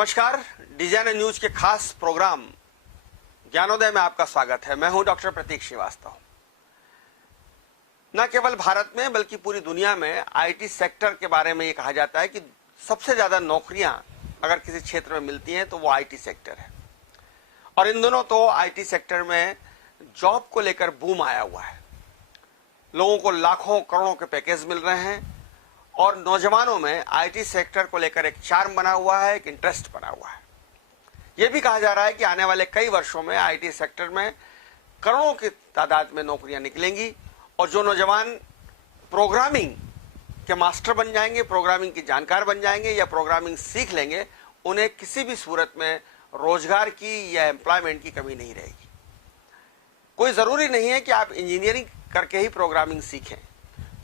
नमस्कार, design news के खास प्रोग्राम ज्ञानोदय में आपका स्वागत है। मैं हूं डॉक्टर प्रतीक श्रीवास्तव। न केवल भारत में बल्कि पूरी दुनिया में आईटी सेक्टर के बारे में ये कहा जाता है कि सबसे ज्यादा नौकरियां अगर किसी क्षेत्र में मिलती हैं तो वो आईटी सेक्टर है। और इन दोनों तो आईटी सेक्टर में जॉब को लेकर बूम आया हुआ है। लोगों को लाखों करोड़ों के पैकेज मिल रहे हैं और नौजवानों में आईटी सेक्टर को लेकर एक चार्म बना हुआ है, एक इंटरेस्ट बना हुआ है। यह भी कहा जा रहा है कि आने वाले कई वर्षों में आईटी सेक्टर में करोड़ों की तादाद में नौकरियां निकलेंगी और जो नौजवान प्रोग्रामिंग के मास्टर बन जाएंगे, प्रोग्रामिंग की जानकार बन जाएंगे या प्रोग्रामिंग सीख लेंगे, उन्हें किसी भी सूरत में रोजगार की या एम्प्लॉयमेंट की कमी नहीं रहेगी। कोई जरूरी नहीं है कि आप इंजीनियरिंग करके ही प्रोग्रामिंग सीखें।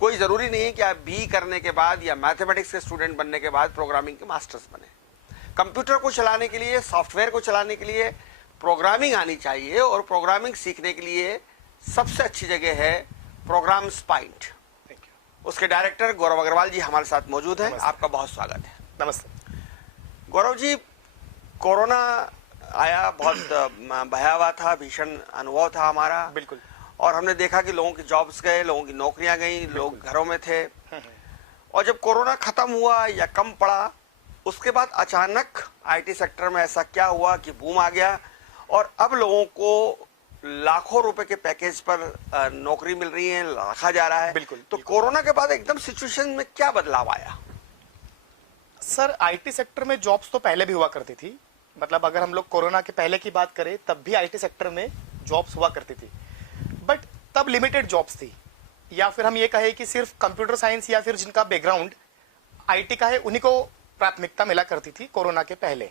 कोई जरूरी नहीं है कि आप बीई करने के बाद या मैथमेटिक्स के स्टूडेंट बनने के बाद प्रोग्रामिंग के मास्टर्स बने। कंप्यूटर को चलाने के लिए, सॉफ्टवेयर को चलाने के लिए प्रोग्रामिंग आनी चाहिए और प्रोग्रामिंग सीखने के लिए सबसे अच्छी जगह है प्रोग्राम्स पॉइंट। उसके डायरेक्टर गौरव अग्रवाल जी हमारे साथ मौजूद हैं। आपका बहुत स्वागत है। नमस्ते गौरव जी, कोरोना आया, बहुत भयावह था, भीषण अनुभव था हमारा। बिल्कुल। और हमने देखा कि लोगों की जॉब्स गए, लोगों की नौकरियां गई, लोग घरों में थे। और जब कोरोना खत्म हुआ या कम पड़ा, उसके बाद अचानक आईटी सेक्टर में ऐसा क्या हुआ कि बूम आ गया और अब लोगों को लाखों रुपए के पैकेज पर नौकरी मिल रही है, रखा जा रहा है। बिल्कुल। तो कोरोना के बाद एकदम सिचुएशन में क्या बदलाव आया? सर, आईटी सेक्टर में जॉब्स तो पहले भी हुआ करती थी। मतलब अगर हम लोग कोरोना के पहले की बात करें तब भी आईटी सेक्टर में जॉब्स हुआ करती थी, बट तब लिमिटेड जॉब्स थी। या फिर हम ये कहें कि सिर्फ कंप्यूटर साइंस या फिर जिनका बैकग्राउंड आईटी का है उन्हीं को प्राथमिकता मिला करती थी कोरोना के पहले।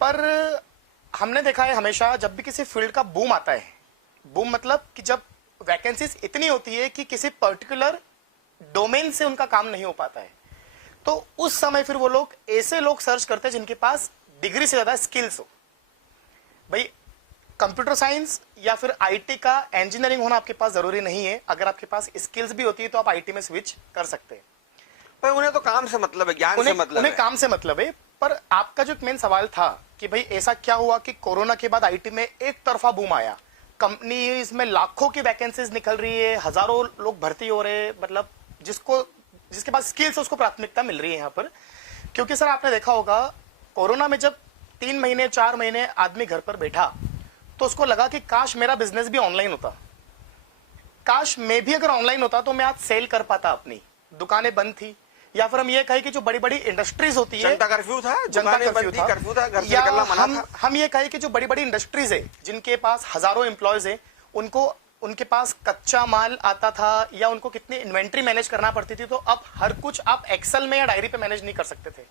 पर हमने देखा है हमेशा जब भी किसी फील्ड का बूम आता है, बूम मतलब कि जब वैकेंसीज इतनी होती है कि किसी पर्टिकुलर डोमेन से उनका काम नहीं हो पाता है, तो उस समय फिर वो लोग ऐसे लोग सर्च करते हैं जिनके पास डिग्री से ज्यादा स्किल्स हो। भाई, कंप्यूटर साइंस या फिर आईटी का इंजीनियरिंग होना आपके पास जरूरी नहीं है। अगर आपके पास स्किल्स भी होती है तो आप आईटी में स्विच कर सकते हैं। पर उन्हें तो काम से मतलब है, ज्ञान से मतलब है। उन्हें काम से मतलब है। पर आपका जो मेन सवाल था कि भाई ऐसा क्या हुआ कि कोरोना के बाद आईटी में एक तरफा बूम आया, कंपनीज में लाखों की वैकेंसीज निकल रही है, हजारों लोग भर्ती हो रहे हैं, मतलब जिसके पास स्किल्स है उसको प्राथमिकता मिल रही है यहाँ पर। क्योंकि सर आपने देखा होगा कोरोना में जब 3 महीने 4 महीने आदमी घर पर बैठा तो उसको लगा कि काश मेरा बिजनेस भी ऑनलाइन होता, काश मैं भी अगर ऑनलाइन होता तो मैं आज सेल कर पाता। अपनी दुकानें बंद थी, या फिर हम ये कहें कि जो बड़ी बड़ी इंडस्ट्रीज होती है, जनता कर्फ्यू था, जनता कर्फ्यू था, घर से निकलना मना था। हम ये कहें कि जो बड़ी बड़ी इंडस्ट्रीज है जिनके पास हजारों एम्प्लॉयज है, उनके पास कच्चा माल आता था या उनको कितनी इन्वेंट्री मैनेज करना पड़ती थी, तो अब हर कुछ आप एक्सेल में या डायरी पे मैनेज नहीं कर सकते थे।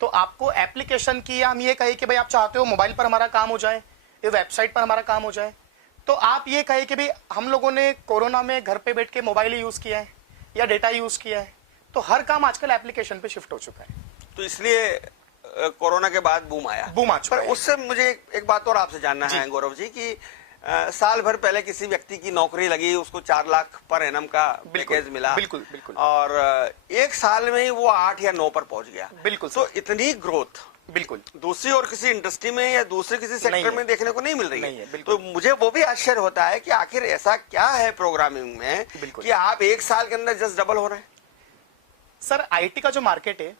तो आपको एप्लीकेशन की, या हम ये कहें कि भाई आप चाहते हो मोबाइल पर हमारा काम हो जाए, ये वेबसाइट पर हमारा काम हो जाए, तो आप ये कहें कि भाई हम लोगों ने कोरोना में घर पे बैठ के मोबाइल यूज किया है या डेटा यूज किया है, तो हर काम आजकल एप्लीकेशन पे शिफ्ट हो चुका है। तो इसलिए कोरोना के बाद बूम आया। बूम आ चुका है। पर उससे मुझे एक बात और आपसे जानना है गौरव जी कि साल भर पहले किसी व्यक्ति की नौकरी लगी, उसको 4 लाख पर एनम का पैकेज मिला। बिल्कुल बिल्कुल। और 1 साल में ही वो 8 या 9 पर पहुंच गया। बिल्कुल। तो इतनी ग्रोथ बिल्कुल दूसरी और किसी इंडस्ट्री में या दूसरे किसी सेक्टर में देखने को नहीं मिल रही है। तो मुझे वो भी आश्चर्य होता है कि आखिर ऐसा क्या है प्रोग्रामिंग में कि आप 1 साल के अंदर जस्ट डबल हो रहे हैं। सर, आईटी का जो मार्केट है,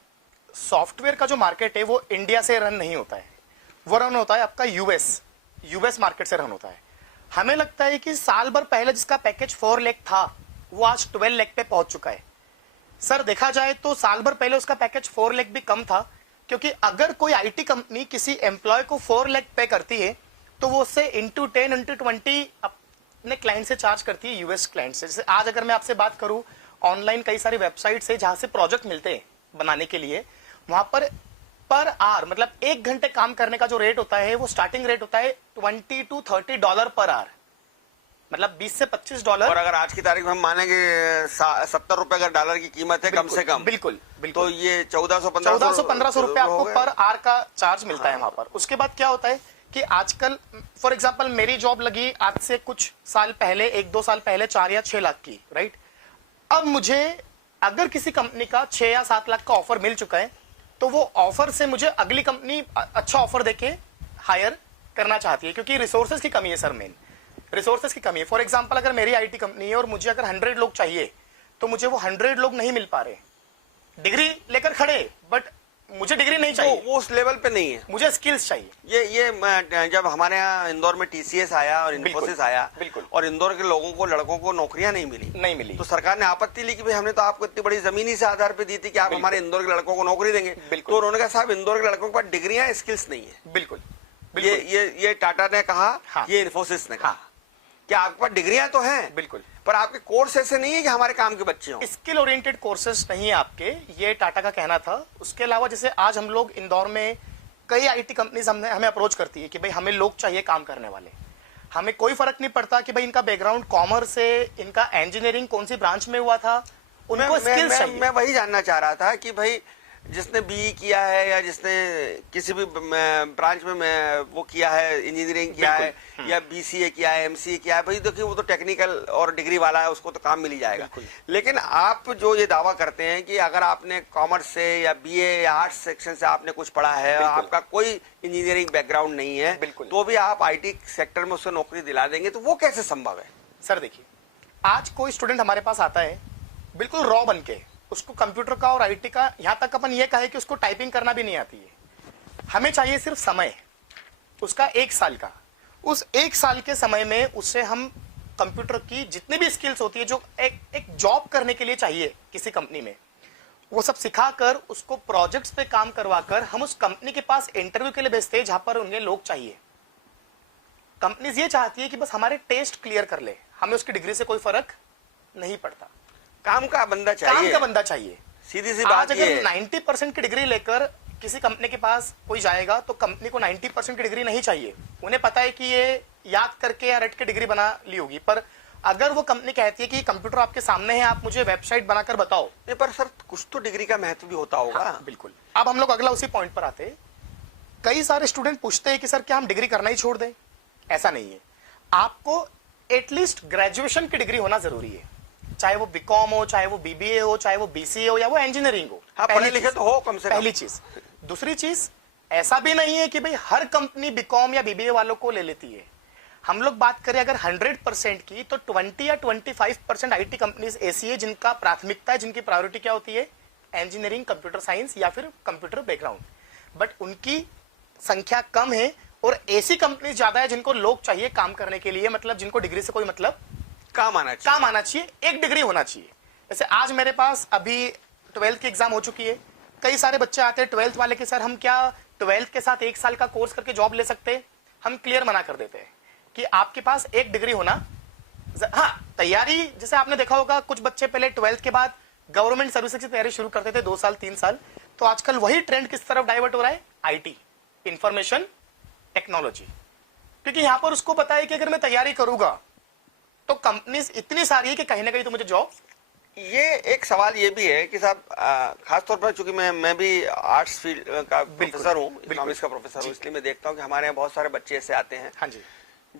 सॉफ्टवेयर का जो मार्केट है, वो इंडिया से रन नहीं होता है, वो रन होता है आपका यूएस मार्केट से रन होता है। हमें लगता है कि साल भर पहले जिसका पैकेज 4 लाख था वो आज 12 लाख पे पहुंच चुका है। सर, देखा जाए तो साल भर पहले उसका पैकेज 4 लाख भी कम था, क्योंकि अगर कोई आईटी कंपनी किसी एम्प्लॉय को 4 लाख पे करती है तो वो उससे इंटू 10 इंटू 20 अपने क्लाइंट से चार्ज करती है, यूएस क्लाइंट से। जैसे आज अगर मैं आपसे बात करूं, ऑनलाइन कई सारी वेबसाइट्स है जहां से प्रोजेक्ट मिलते हैं बनाने के लिए, वहां पर आवर मतलब 1 घंटे काम करने का जो रेट होता है वो स्टार्टिंग रेट होता है $20 to $30 पर आवर, मतलब $20 से $25। और अगर आज की तारीख में हम मानेंगे 70 रुपए अगर डॉलर की कीमत है कम से कम, बिल्कुल तो ये 1400-1500 रुपए आपको पर आवर का चार्ज मिलता है वहां पर। उसके बाद क्या होता है कि आजकल फॉर एग्जांपल मेरी जॉब लगी आज से कुछ साल पहले, 1-2 साल पहले 4 या 6 लाख की, राइट। अब मुझे अगर किसी कंपनी का 6 या 7 लाख का ऑफर मिल चुका है तो वो ऑफर से मुझे अगली कंपनी अच्छा ऑफर देके हायर करना चाहती है, क्योंकि रिसोर्सेज की कमी है सर, मेन रिसोर्सेज की कमी है। फॉर एग्जांपल अगर मेरी आईटी कंपनी है और मुझे अगर 100 लोग चाहिए, तो मुझे वो 100 लोग नहीं मिल पा रहे, डिग्री लेकर खड़े, बट मुझे डिग्री नहीं चाहिए, वो उस लेवल पे नहीं है, मुझे स्किल्स चाहिए। ये जब हमारे यहाँ इंदौर में टीसीएस आया और इन्फोसिस आया, बिल्कुल। और इंदौर के लोगों को, लड़कों को नौकरियां नहीं मिली, तो सरकार ने आपत्ति ली कि भाई हमने तो आपको इतनी बड़ी जमीनी से आधार पे दी थी कि आप हमारे इंदौर के लड़कों को नौकरी देंगे। तो उन्होंने कहा साहब इंदौर के लड़कों के पास डिग्रियां, स्किल्स नहीं है। बिल्कुल, ये टाटा ने कहा, हाँ। ये इन्फोसिस ने कहा कि आपके पास डिग्रियां तो हैं, बिल्कुल, पर आपके कोर्स ऐसे नहीं है कि हमारे काम के बच्चे हों। स्किल ओरिएंटेड कोर्सेज नहीं है आपके, ये टाटा का कहना था। उसके अलावा जैसे आज हम लोग इंदौर में कई आईटी कंपनीज हमें अप्रोच करती है कि भाई हमें लोग चाहिए काम करने वाले, हमें कोई फर्क नहीं पड़ता कि भाई इनका बैकग्राउंड कॉमर्स है, इनका इंजीनियरिंग कौन सी ब्रांच में हुआ था, उनको स्किल्स चाहिए। मैं वही जानना चाह रहा था कि भाई जिसने बीई किया है या जिसने किसी भी ब्रांच में वो किया है, इंजीनियरिंग किया है या बीसीए किया है, एमसीए किया है, भाई देखिए वो तो टेक्निकल और डिग्री वाला है, उसको तो काम मिल ही जाएगा। लेकिन आप जो ये दावा करते हैं कि अगर आपने कॉमर्स से या बीए या आर्ट्स सेक्शन से आपने कुछ पढ़ा है, आपका कोई इंजीनियरिंग बैकग्राउंड नहीं है, तो भी आप आईटी सेक्टर में उससे नौकरी दिला देंगे, तो वो कैसे संभव है? सर देखिए, आज कोई स्टूडेंट हमारे पास आता है बिल्कुल रॉ बन के, उसको कंप्यूटर का और आईटी का, यहां तक अपन ये कहे कि उसको टाइपिंग करना भी नहीं आती है, हमें चाहिए सिर्फ समय उसका 1 साल का। उस 1 साल के समय में उससे हम कंप्यूटर की जितनी भी स्किल्स होती है जो एक जॉब करने के लिए चाहिए किसी कंपनी में, वो सब सिखाकर उसको प्रोजेक्ट्स पे काम करवाकर हम उस कंपनी के पास इंटरव्यू के लिए भेजते हैं, जहां पर उन्हें लोग चाहिए। कंपनीज ये चाहती है कि बस हमारे टेस्ट क्लियर कर ले, हमें उसकी डिग्री से कोई फर्क नहीं पड़ता, काम का बंदा चाहिए, काम का बंदा चाहिए। सीधी सी बात अगर 90% की डिग्री लेकर किसी कंपनी के पास कोई जाएगा, तो कंपनी को 90% की डिग्री नहीं चाहिए, उन्हें पता है कि ये याद करके या रट के डिग्री बना ली होगी। पर अगर वो कंपनी कहती है कि कंप्यूटर आपके सामने है, आप मुझे वेबसाइट बनाकर बताओ, पर सर कुछ तो डिग्री का महत्व भी होता होगा। हाँ, बिल्कुल। अब हम लोग अगला उसी पॉइंट पर आते हैं। कई सारे स्टूडेंट पूछते हैं कि सर क्या हम डिग्री करना ही छोड़ दें? ऐसा नहीं है, आपको एटलीस्ट ग्रेजुएशन की डिग्री होना जरूरी है, चाहे वो बीकॉम हो, चाहे वो बीबीए हो, चाहे वो बीसीए हो या वो इंजीनियरिंग हो। हाँ, पढ़े लिखे तो हो कम से कम, पहली चीज। दूसरी चीज, ऐसा भी नहीं है कि भाई हर कंपनी बीकॉम या बीबीए वालों को ले लेती है। हम लोग बात करें अगर 100% की, तो 20 या 25% आईटी कंपनीज ऐसी है जिनका प्राथमिकता है, जिनकी प्रायोरिटी क्या होती है, इंजीनियरिंग, कंप्यूटर साइंस या फिर कंप्यूटर बैकग्राउंड, बट उनकी संख्या कम है। और ऐसी कंपनी ज्यादा है जिनको लोग चाहिए काम करने के लिए, मतलब जिनको डिग्री से कोई मतलब, काम आना चाहिए, एक डिग्री होना चाहिए। जैसे आज मेरे पास अभी 12th की एग्जाम हो चुकी है, कई सारे बच्चे आते हैं 12th वाले के, सर हम क्या 12th के साथ 1 साल का कोर्स करके जॉब ले सकते हैं? हम क्लियर मना कर देते हैं कि आपके पास एक डिग्री होना, हाँ तैयारी, जैसे आपने देखा होगा कुछ बच्चे पहले 12th के बाद गवर्नमेंट सर्विसेज की तैयारी शुरू करते थे 2 साल 3 साल, तो आजकल वही ट्रेंड किस तरफ डाइवर्ट हो रहा है, आईटी, इंफॉर्मेशन टेक्नोलॉजी, क्योंकि यहां पर उसको पता है कि अगर मैं तैयारी करूंगा तो कंपनीज इतनी सारी है कि कहीं ना कहीं तो मुझे जॉब। ये एक सवाल ये भी है कि साहब खासतौर पर चूंकि मैं भी आर्ट्स फील्ड का प्रोफेसर हूँ, इकोनॉमिक्स का प्रोफेसर हूँ, इसलिए मैं देखता हूँ कि हमारे यहाँ बहुत सारे बच्चे ऐसे आते हैं, हाँ जी,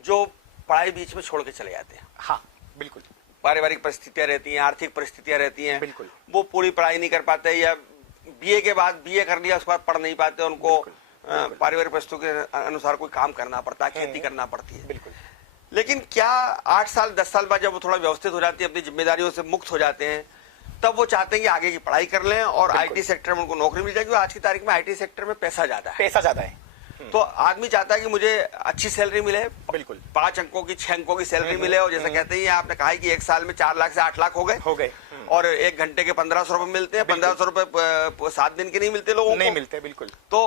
जो पढ़ाई बीच में छोड़ के चले जाते हैं। हाँ बिल्कुल, पारिवारिक परिस्थितियां रहती हैं, आर्थिक परिस्थितियां रहती हैं, बिल्कुल, वो पूरी पढ़ाई नहीं कर पाते, या बीए के बाद बीए कर लिया उसके बाद पढ़ नहीं पाते, उनको पारिवारिक परिस्थितियों के अनुसार कोई काम करना पड़ता है, खेती करना पड़ती है। बिल्कुल। लेकिन क्या 8 साल 10 साल बाद जब वो थोड़ा व्यवस्थित हो जाती है, अपनी जिम्मेदारियों से मुक्त हो जाते हैं, तब वो चाहते हैं कि आगे की पढ़ाई कर लें और आईटी सेक्टर में उनको नौकरी मिल जाएगी। आज की तारीख में आईटी सेक्टर में पैसा ज्यादा है, तो आदमी चाहता है कि मुझे अच्छी सैलरी मिले, बिल्कुल 5 अंकों की 6 अंकों की सैलरी मिले, और जैसे कहते हैं आपने कहा कि 1 साल में 4 लाख से 8 लाख हो गए, और 1 घंटे के 1500 रुपए मिलते हैं, 1500 रुपए 7 दिन के नहीं मिलते लोगों को, नहीं मिलते, बिल्कुल। तो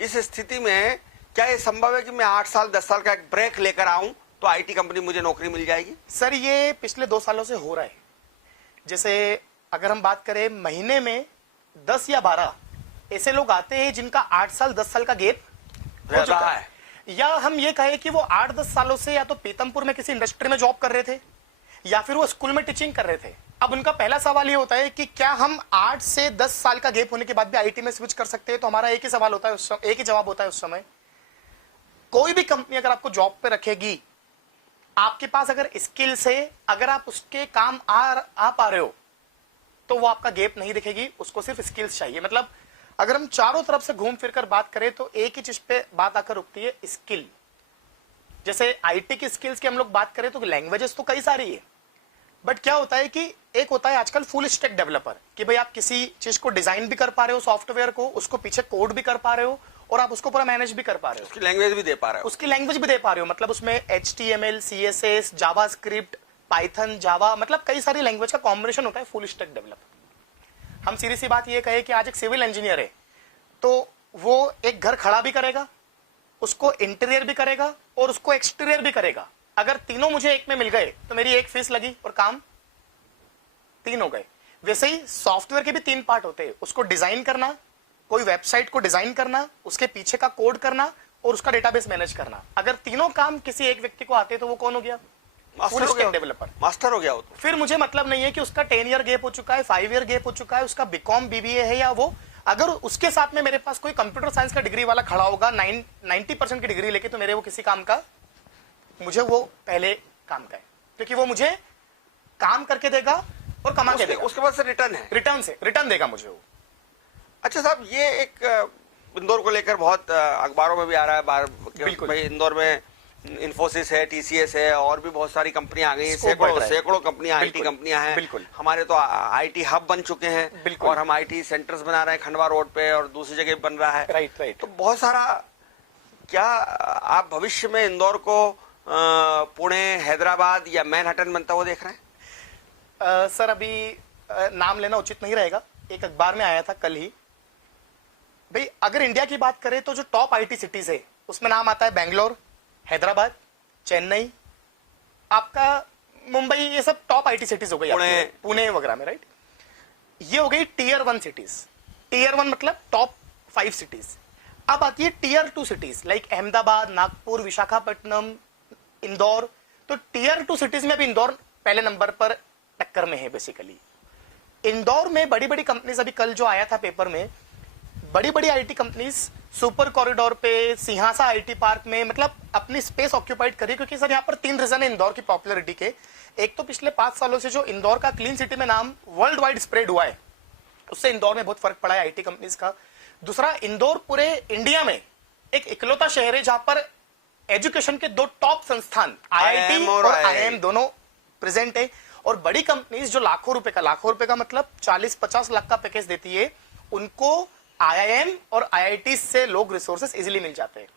इस स्थिति में क्या ये संभव है कि मैं 8 साल 10 साल का एक ब्रेक लेकर आऊं तो आईटी कंपनी मुझे नौकरी मिल जाएगी? सर ये पिछले 2 सालों से हो रहा है। जैसे अगर हम बात करें, महीने में 10 या 12 ऐसे लोग आते हैं जिनका 8 साल 10 साल का गैप हो चुका है, या हम ये कहें कि वो 8-10 सालों से या तो पीतमपुर में किसी इंडस्ट्री में जॉब कर रहे थे या फिर वो स्कूल में टीचिंग कर रहे थे। अब उनका पहला सवाल ये होता है कि क्या हम 8 से 10 साल का गैप होने के बाद भी आईटी में स्विच कर सकते हैं? तो हमारा एक ही सवाल होता है, एक ही जवाब होता है उस समय, कोई भी कंपनी अगर आपको जॉब पे रखेगी, आपके पास अगर स्किल्स है, अगर आप उसके काम आ पा रहे हो, तो वो आपका गैप नहीं दिखेगी, उसको सिर्फ स्किल्स चाहिए। मतलब अगर हम चारों तरफ से घूम फिर कर बात करें तो एक ही चीज पे बात आकर रुकती है, स्किल। जैसे आईटी की स्किल्स की हम लोग बात करें तो लैंग्वेजेस तो कई सारी है, बट क्या होता है कि एक होता है आजकल फुल स्टैक डेवलपर, कि भाई आप किसी चीज को डिजाइन भी कर पा रहे हो, सॉफ्टवेयर को, उसको पीछे कोड भी कर पा रहे हो और आप उसको पूरा मैनेज भी कर पा रहे हो, उसकी लैंग्वेज भी दे पा रहे हो, उसकी लैंग्वेज भी दे पा रहे हो। मतलब उसमें HTML, CSS, जावास्क्रिप्ट, पाइथन, जावा, मतलब कई सारी लैंग्वेज का कॉम्बिनेशन होता है फुल स्टैक डेवलपर। हम सीधी सी बात ये कहे कि आज एक सिविल इंजीनियर है तो वो एक घर खड़ा भी करेगा, उसको इंटीरियर भी करेगा और उसको एक्सटीरियर भी करेगा। अगर तीनों मुझे एक में मिल गए तो मेरी एक फीस लगी और काम 3 हो गए। वैसे ही सॉफ्टवेयर के भी 3 पार्ट होते हैं, उसको डिजाइन करना, कोई वेबसाइट को डिजाइन करना, उसके पीछे का कोड करना और उसका डेटाबेस मैनेज करना। अगर तीनों काम किसी एक व्यक्ति को आते तो वो कौन हो गया? मास्टर हो गया, डेवलपर, मास्टर हो गया वो तो। फिर मुझे मतलब नहीं है कि उसका 10 ईयर गैप हो चुका है, 5 ईयर गैप हो चुका है, उसका बीकॉम BBA है या वो, अगर उसके साथ में मेरे पास कोई कंप्यूटर साइंस का डिग्री वाला खड़ा होगा 90% की डिग्री लेके, तो मेरे वो किसी काम का, मुझे वो पहले काम का है, क्योंकि वो मुझे काम करके देगा और कमा के देगा, उसके बाद से रिटर्न है, रिटर्न देगा मुझे वो। अच्छा साहब, ये एक इंदौर को लेकर बहुत अखबारों में भी आ रहा है बिल्कुल। भाई इंदौर में इन्फोसिस है, TCS है और भी बहुत सारी कंपनियां आ गई हैं, सैकड़ों कंपनियां, IT कंपनियां हैं। बिल्कुल। हमारे तो IT हब बन चुके हैं और हम IT सेंटर्स बना रहे हैं खंडवा रोड पे और दूसरी जगह बन रहा है। राइट। तो बहुत सारा, क्या आप भविष्य में इंदौर को पुणे, हैदराबाद या मैनहट्टन बनता हुआ देख रहे हैं? सर अभी नाम लेना उचित नहीं रहेगा। एक अखबार में आया था कल ही, भाई अगर इंडिया की बात करें तो जो टॉप IT सिटीज है उसमें नाम आता है बेंगलोर, हैदराबाद, चेन्नई, आपका मुंबई, ये सब टॉप IT सिटीज हो गई, पुणे वगैरह में, राइट। ये हो गई Tier 1 सिटीज। Tier 1 मतलब टॉप 5 सिटीज। अब आती है Tier 2 cities like Ahmedabad, Nagpur, Visakhapatnam, Indore. तो Tier 2 सिटीज में भी इंदौर पहले नंबर पर टक्कर में है बेसिकली। इंदौर में बड़ी बड़ी कंपनीज, अभी कल जो आया था पेपर में, बड़ी बड़ी IT कंपनीज सुपर कॉरिडोर पे, सिंहासा IT पार्क में, मतलब अपनी स्पेस ऑक्यूपाइड करी। क्योंकि सर यहाँ पर 3 रीजन है इंदौर की पॉपुलरिटी के। एक तो पिछले 5 सालों से जो इंदौर का क्लीन सिटी में नाम वर्ल्ड वाइड स्प्रेड हुआ है, उससे इंदौर में बहुत फर्क पड़ा है IT कंपनीज का। दूसरा, इंदौर पूरे इंडिया में एक इकलौता शहर है जहां पर एजुकेशन के 2 टॉप संस्थान IIT और IIM दोनों प्रेजेंट है। और बड़ी कंपनीज जो लाखों रुपए का मतलब 40-50 लाख का पैकेज देती है, उनको IIM और IIT से लोग रिसोर्सेस इजीली मिल जाते हैं।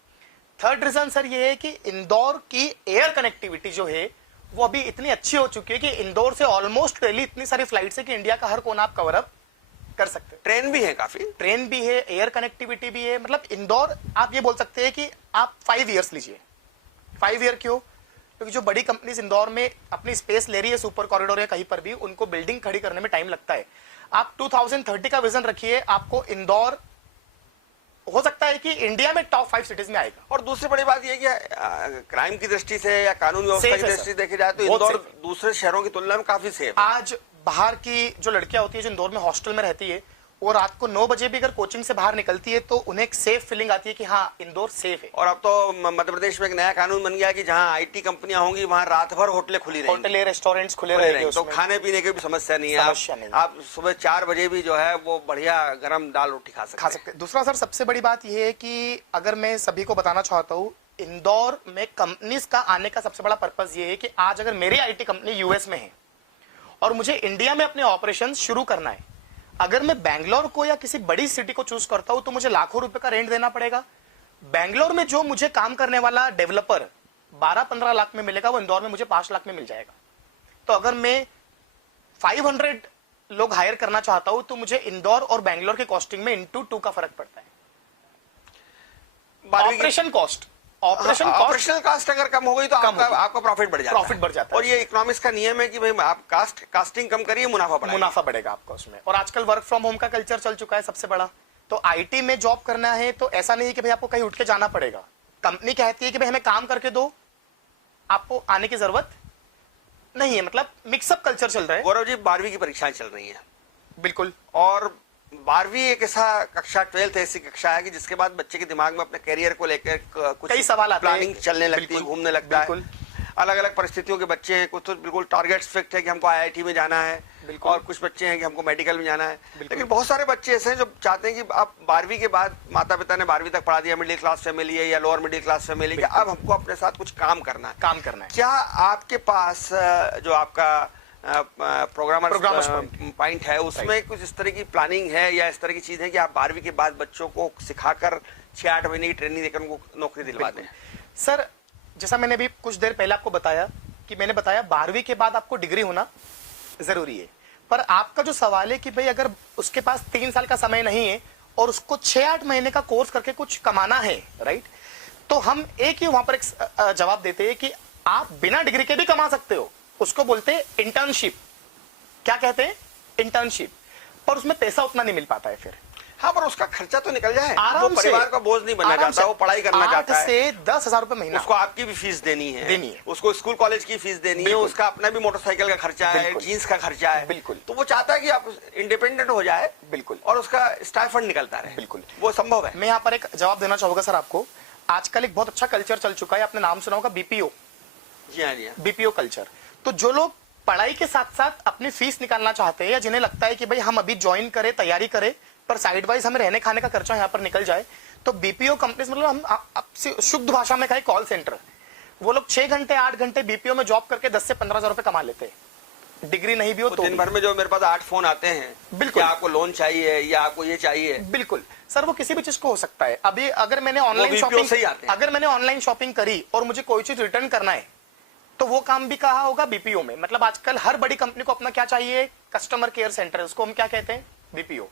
थर्ड रीजन सर ये है कि इंदौर की एयर कनेक्टिविटी जो है वो अभी इतनी अच्छी हो चुकी है कि इंदौर से ऑलमोस्ट डेली इतनी सारी फ्लाइट्स है कि इंडिया का हर कोना आप कवर अप कर सकते हैं। ट्रेन भी है, काफी ट्रेन भी है, एयर कनेक्टिविटी भी है। मतलब इंदौर, आप ये बोल सकते हैं कि आप 5 ईयर्स लीजिए। 5 ईयर क्यों? क्योंकि जो बड़ी कंपनीज इंदौर में अपनी स्पेस ले रही है सुपर कॉरिडोर या कहीं पर भी, उनको बिल्डिंग खड़ी करने में टाइम लगता है। आप 2030 का विजन रखिए, आपको इंदौर हो सकता है कि इंडिया में टॉप 5 सिटीज में आएगा। और दूसरी बड़ी बात यह कि क्राइम की दृष्टि से या कानून व्यवस्था की दृष्टि से देखी जाए तो इंदौर दूसरे शहरों की तुलना में काफी सेफ है। आज बाहर की जो लड़कियां होती है जो इंदौर में हॉस्टल में रहती है, वो रात को 9 बजे भी अगर कोचिंग से बाहर निकलती है तो उन्हें एक सेफ फीलिंग आती है कि हाँ इंदौर सेफ है। और अब तो मध्य प्रदेश में एक नया कानून बन गया कि जहाँ IT कंपनियां होंगी वहाँ रात भर होटलें खुली रहेंगी, होटलें, रेस्टोरेंट्स खुले रहेंगे, तो खाने पीने की भी समस्या नहीं है। आप सुबह 4 बजे भी जो है वो बढ़िया गरम दाल रोटी खा सकते हैं। दूसरा सर सबसे बड़ी बात यह है कि अगर मैं सभी को बताना चाहता हूँ, इंदौर में कंपनीज का आने का सबसे बड़ा पर्पज ये है कि आज अगर मेरी IT कंपनी US में है और मुझे इंडिया में अपने ऑपरेशन शुरू करना है, अगर मैं बैंगलोर को या किसी बड़ी सिटी को चूज करता हूं तो मुझे लाखों रुपए का रेंट देना पड़ेगा। बैंगलोर में जो मुझे काम करने वाला डेवलपर 12-15 लाख में मिलेगा, वो इंदौर में मुझे 5 लाख में मिल जाएगा। तो अगर मैं 500 लोग हायर करना चाहता हूं तो मुझे इंदौर और बैंगलोर के कॉस्टिंग में into 2 का फर्क पड़ता है। ऑपरेशनल कास्ट अगर कम हो गई तो आपका प्रॉफिट बढ़ जाता है। और ये इकोनॉमिक्स का नियम है कि भाई आप कास्टिंग कम करिए, मुनाफा बढ़ेगा आपका उसमें। और आजकल वर्क फ्रॉम होम का कल्चर चल चुका है सबसे बड़ा। तो IT में जॉब करना है तो ऐसा नहीं है कि भाई आपको कहीं उठ के जाना पड़ेगा। कंपनी कहती है कि भाई हमें काम करके दो, आपको आने की जरूरत नहीं है। मतलब मिक्सअप कल्चर चल रहा है। गौरव जी, 12वीं की परीक्षाएं चल रही है। बिल्कुल। और 12वीं एक ऐसा कक्षा, 12th ऐसी कक्षा है कि जिसके बाद बच्चे के दिमाग में अपने करियर को लेकर कुछ कई सवाल आते हैं, प्लानिंग चलने लगती है, घूमने लगता है। अलग अलग परिस्थितियों के बच्चे हैं, कुछ तो बिल्कुल टारगेट्स फिक्स है कि हमको IIT में जाना है, और कुछ बच्चे हैं कि हमको मेडिकल में जाना है। लेकिन बहुत सारे बच्चे ऐसे हैं जो चाहते हैं कि आप 12वीं के बाद, माता पिता ने 12वीं तक पढ़ा दिया, मिडिल क्लास फैमिली है या लोअर मिडिल क्लास फैमिली, कि अब हमको अपने साथ कुछ काम करना है। क्या आपके पास जो आपका प्रोग्रामर पॉइंट है उसमें कुछ इस तरह की प्लानिंग है या इस तरह की चीज है कि आप 12वीं के बाद बच्चों को सिखाकर 6-8 महीने की ट्रेनिंग देकर उनको नौकरी दिलवा दें? सर, जैसा मैंने अभी कुछ देर पहले आपको बताया कि मैंने बताया 12वीं के बाद आपको डिग्री होना जरूरी है, पर आपका जो सवाल है कि भाई अगर उसके पास 3 साल का समय नहीं है और उसको 6-8 महीने का कोर्स करके कुछ कमाना है, राइट, तो हम एक ही वहां पर एक जवाब देते हैं कि आप बिना डिग्री के भी कमा सकते हो। उसको बोलते हैं इंटर्नशिप। क्या कहते हैं? इंटर्नशिप। पर उसमें पैसा उतना नहीं मिल पाता है फिर। हाँ, पर उसका खर्चा तो निकल जाए, आराम से, परिवार का बोझ नहीं बनना चाहता, वो पढ़ाई करना चाहता है। 8 से 10,000 रुपए महीना। उसको आपकी भी फीस देनी है, उसको स्कूल कॉलेज की फीस देनी है, उसका अपना भी मोटरसाइकिल का खर्चा है, जीन्स का खर्चा है। बिल्कुल। तो वो चाहता है कि आप इंडिपेंडेंट हो जाए, बिल्कुल, और उसका स्टाइफंड निकलता रहे। बिल्कुल, वो संभव है। मैं यहाँ पर एक जवाब देना चाहूंगा सर आपको। आजकल एक बहुत अच्छा कल्चर चल चुका है, आपने नाम सुना होगा, बीपीओ। जी हाँ, जी हाँ। BPO culture. तो जो लोग पढ़ाई के साथ साथ अपनी फीस निकालना चाहते हैं या जिन्हें लगता है कि भाई हम अभी ज्वाइन करें, तैयारी करें, पर साइड वाइज हमें रहने खाने का खर्चा यहाँ पर निकल जाए, तो बीपीओ कंपनीज, मतलब हम शुद्ध भाषा में कहें कॉल सेंटर, वो लोग 6 घंटे 8 घंटे बीपीओ में जॉब करके 10 से 15,000 रुपए कमा लेते हैं, डिग्री नहीं भी हो तो। दिन भर में जो मेरे पास 8 फोन आते हैं, बिल्कुल, आपको लोन चाहिए या आपको ये चाहिए, बिल्कुल सर, वो किसी भी चीज को हो सकता है। अभी अगर मैंने ऑनलाइन शॉपिंग करी और मुझे कोई चीज रिटर्न करना है, तो वो काम भी कहा होगा बीपीओ में। मतलब आजकल हर बड़ी कंपनी को अपना क्या चाहिए? कस्टमर केयर सेंटर, उसको हम क्या कहते हैं? बीपीओ।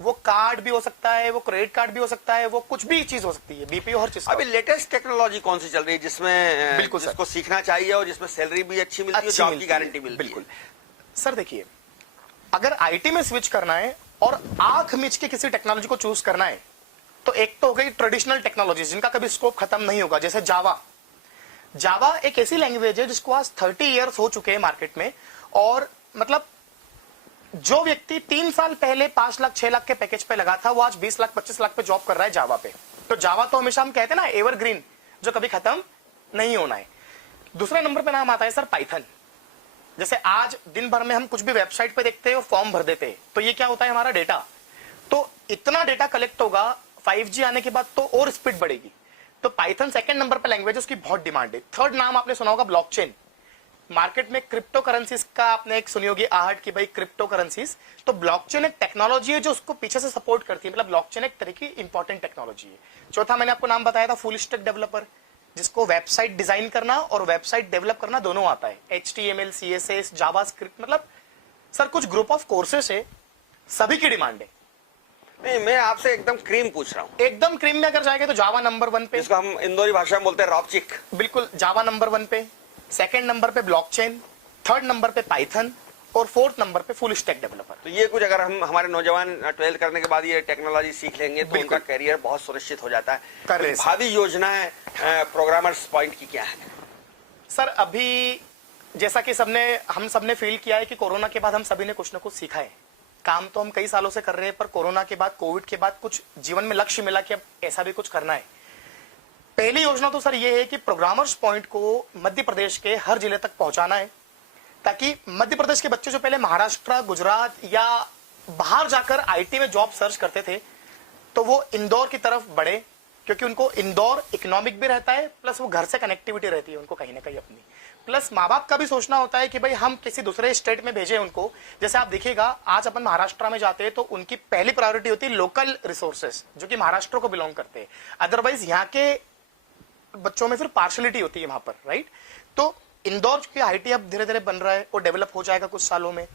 वो कार्ड भी हो सकता है, वो क्रेडिट कार्ड भी हो सकता है, वो कुछ भी चीज हो सकती है, बीपीओ हर चीज। अभी लेटेस्ट टेक्नोलॉजी कौन सी चल रही है जिसमें बिल्कुल जिसको सीखना चाहिए और जिसमें सैलरी भी अच्छी मिलती है, जॉब की गारंटी मिलती है? बिल्कुल सर, देखिए, अगर आईटी में स्विच करना है और आंख मिच के किसी टेक्नोलॉजी को चूज करना है, तो एक तो हो गई ट्रेडिशनल टेक्नोलॉजी जिनका कभी स्कोप खत्म नहीं होगा, जैसे जावा। जावा एक ऐसी लैंग्वेज है जिसको आज 30 इयर्स हो चुके हैं मार्केट में, और मतलब जो व्यक्ति 3 साल पहले 5 लाख 6 लाख के पैकेज पे लगा था, वो आज 20 लाख 25 लाख पे जॉब कर रहा है जावा पे। तो जावा तो हमेशा हम कहते हैं ना एवरग्रीन, जो कभी खत्म नहीं होना है। दूसरे नंबर पे नाम आता है सर पाइथन। जैसे आज दिन भर में हम कुछ भी वेबसाइट पे देखते हैं और फॉर्म भर देते हैं, तो ये क्या होता है? हमारा डेटा। तो इतना डेटा कलेक्ट होगा, 5G आने के बाद तो और स्पीड बढ़ेगी। तो पाइथन सेकंड नंबर पे लैंग्वेज, उसकी बहुत डिमांड है। थर्ड नाम आपने सुना होगा ब्लॉकचेन। मार्केट में क्रिप्टो करेंसीज का आपने एक सुनी होगी आहट की भाई क्रिप्टो करेंसीज। तो ब्लॉकचेन एक टेक्नोलॉजी है जो उसको पीछे से सपोर्ट करती है, मतलब ब्लॉकचेन एक तरह की इंपॉर्टेंट टेक्नोलॉजी है। चौथा मैंने आपको नाम बताया था फुल स्टैक डेवलपर, जिसको वेबसाइट डिजाइन करना और वेबसाइट डेवलप करना दोनों आता है। HTML, CSS, जावास्क्रिप्ट, मतलब सर कुछ ग्रुप ऑफ कोर्सेस है, सभी की डिमांड है। नहीं, मैं आपसे एकदम क्रीम पूछ रहा हूँ। एकदम क्रीम में अगर जाएंगे तो जावा नंबर 1 पे, इसको हम इंदौरी भाषा में बोलते हैं रॉपचिक। बिल्कुल, जावा नंबर 1 पे, सेकंड नंबर पे ब्लॉकचेन, थर्ड नंबर पे पाइथन, और फोर्थ नंबर पे फुल स्टैक डेवलपर। तो ये कुछ अगर हम हमारे नौजवान 12th करने के बाद ये टेक्नोलॉजी सीख लेंगे तो उनका करियर बहुत सुनिश्चित हो जाता है। भावी योजनाएं प्रोग्रामर्स पॉइंट की क्या है? सर अभी जैसा कि हम सबने फील किया है कि कोरोना के बाद हम सभी ने कुछ ना कुछ सीखा है। काम तो हम कई सालों से कर रहे हैं, पर कोरोना के बाद, कोविड के बाद कुछ जीवन में लक्ष्य मिला कि अब ऐसा भी कुछ करना है। पहली योजना तो सर ये है कि प्रोग्रामर्स पॉइंट को मध्य प्रदेश के हर जिले तक पहुंचाना है, ताकि मध्य प्रदेश के बच्चे जो पहले महाराष्ट्र, गुजरात या बाहर जाकर आईटी में जॉब सर्च करते थे, तो वो इंदौर की तरफ बढ़े, क्योंकि उनको इंदौर इकोनॉमिक भी रहता है, प्लस वो घर से कनेक्टिविटी रहती है उनको कहीं ना कहीं अपनी, प्लस माँ बाप का भी सोचना होता है कि भाई हम किसी दूसरे स्टेट में भेजें उनको। जैसे आप देखिएगा, आज अपन महाराष्ट्र में जाते हैं तो उनकी पहली प्रायोरिटी होती है लोकल रिसोर्सेस जो कि महाराष्ट्र को बिलोंग करते हैं। अदरवाइज यहाँ के बच्चों में फिर पार्शलिटी होती है वहां पर, राइट। तो इंदौर की आईटी अब धीरे धीरे बन रहा है और डेवलप हो जाएगा कुछ सालों में।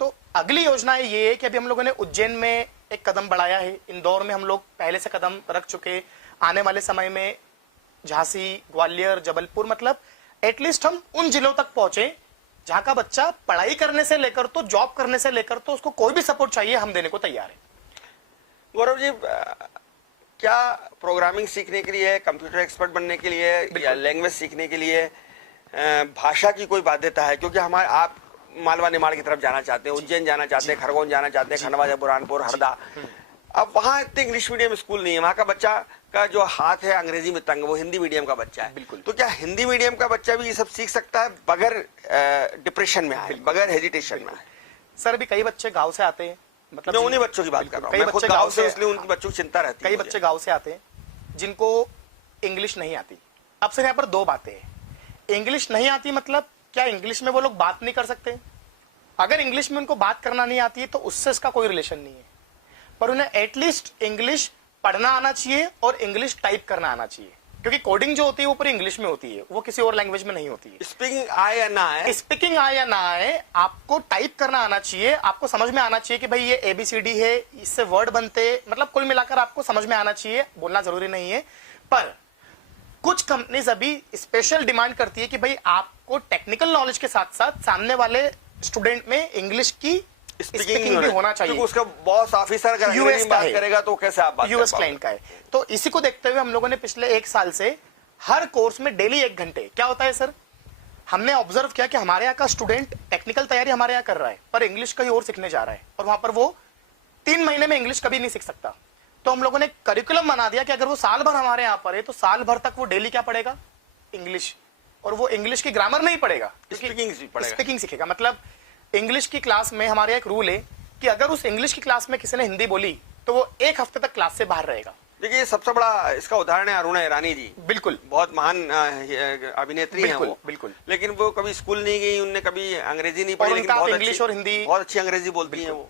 तो अगली योजना ये है कि अभी हम लोगों ने उज्जैन में एक कदम बढ़ाया है, इंदौर में हम लोग पहले से कदम रख चुके, आने वाले समय में झांसी, ग्वालियर, जबलपुर, मतलब एटलीस्ट हम उन जिलों तक पहुंचे जहां का बच्चा पढ़ाई करने से लेकर तो जॉब करने से लेकर तो उसको कोई भी सपोर्ट चाहिए हम देने को तैयार है। गौरव जी, क्या प्रोग्रामिंग सीखने के लिए, कंप्यूटर एक्सपर्ट बनने के लिए या लैंग्वेज सीखने के लिए भाषा की कोई बाध्यता है? क्योंकि हमारे आप मालवा निमाड़ की तरफ जाना चाहते हैं, उज्जैन जाना चाहते हैं, खरगोन जाना चाहते हैं, खंडवा, बुरहानपुर, हरदा, अब वहाँ इतने इंग्लिश मीडियम स्कूल नहीं है, वहाँ का बच्चा का जो हाथ है अंग्रेजी में तंग, वो हिंदी मीडियम का बच्चा है। बिल्कुल। तो क्या हिंदी मीडियम का बच्चा भी ये सब सीख सकता है बगैर डिप्रेशन में आए, बगैर हेजिटेशन में आए? सर अभी कई बच्चे गांव से आते हैं, मतलब मैं उन्हीं बच्चों की बात कर रहा हूँ, कई मैं खुद बच्चे गांव गाँव से, से इसलिए उनकी बच्चों की चिंता रहती है कई मुझे। बच्चे गांव से आते हैं जिनको इंग्लिश नहीं आती। अब सर यहाँ पर दो बातें हैं, इंग्लिश नहीं आती मतलब क्या इंग्लिश में वो लोग बात नहीं कर सकते? अगर इंग्लिश में उनको बात करना नहीं आती है तो उससे इसका कोई रिलेशन नहीं है, पर उन्हें एटलीस्ट इंग्लिश पढ़ना आना चाहिए और इंग्लिश टाइप करना आना चाहिए, क्योंकि कोडिंग जो होती है वो पूरी इंग्लिश में होती है, वो किसी और लैंग्वेज में नहीं होती है। स्पीकिंग आए या ना आए, स्पीकिंग आए या ना आए, आपको टाइप करना आना चाहिए, आपको समझ में आना चाहिए कि भाई ये ABCD है, इससे वर्ड बनते, मतलब कुल मिलाकर आपको समझ में आना चाहिए, बोलना जरूरी नहीं है। पर कुछ कंपनीज अभी स्पेशल डिमांड करती है कि भाई आपको टेक्निकल नॉलेज के साथ साथ सामने वाले स्टूडेंट में इंग्लिश की स्पीकिंग भी होना चाहिए। क्योंकि उसका बॉस ऑफिसर अगर अंग्रेजी में बात करेगा तो कैसे आप बात कर यूएस पाओगे? क्लाइंट का है। तो इसी को देखते हुए हम लोगों ने पिछले 1 साल से हर कोर्स में डेली 1 घंटे, क्या होता है सर, हमने ऑब्जर्व किया कि हमारे यहाँ का स्टूडेंट टेक्निकल तैयारी हमारे यहाँ कर रहा है पर इंग्लिश कहीं और सीखने जा रहा है, और वहां पर वो 3 महीने में इंग्लिश कभी नहीं सीख सकता। तो हम लोगों ने करिकुलम बना दिया कि अगर वो साल भर हमारे यहाँ पर है तो साल भर तक वो डेली क्या पढ़ेगा, इंग्लिश, और वो इंग्लिश की ग्रामर नहीं पढ़ेगा, स्पीकिंग सीखेगा। मतलब इंग्लिश की क्लास में हमारे एक रूल है कि अगर उस इंग्लिश की क्लास में किसी ने हिंदी बोली तो वो 1 हफ्ते तक क्लास से बाहर रहेगा। देखिए सबसे बड़ा इसका उदाहरण है अरुणा ईरानी जी, बिल्कुल, बहुत महान अभिनेत्री हैं वो, बिल्कुल, लेकिन वो कभी स्कूल नहीं गई, उनने कभी अंग्रेजी नहीं पढ़ी, लेकिन बहुत इंग्लिश और हिंदी बहुत अच्छी अंग्रेजी बोलती हैं वो।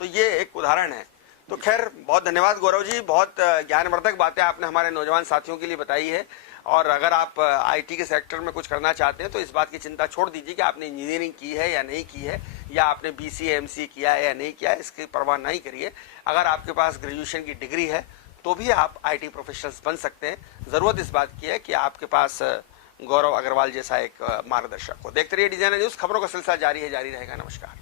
तो ये एक उदाहरण है। तो खैर बहुत धन्यवाद गौरव जी, बहुत ज्ञानवर्धक बातें आपने हमारे नौजवान साथियों के लिए बताई है। और अगर आप IT के सेक्टर में कुछ करना चाहते हैं तो इस बात की चिंता छोड़ दीजिए कि आपने इंजीनियरिंग की है या नहीं की है, या आपने BCA MCA किया है या नहीं किया है, इसकी परवाह नहीं करिए। अगर आपके पास ग्रेजुएशन की डिग्री है तो भी आप IT प्रोफेशनल्स बन सकते हैं। जरूरत इस बात की है कि आपके पास गौरव अग्रवाल जैसा एक मार्गदर्शक हो। देखते रहिए डिजाइनर न्यूज, खबरों का सिलसिला जारी है, जारी रहेगा। नमस्कार।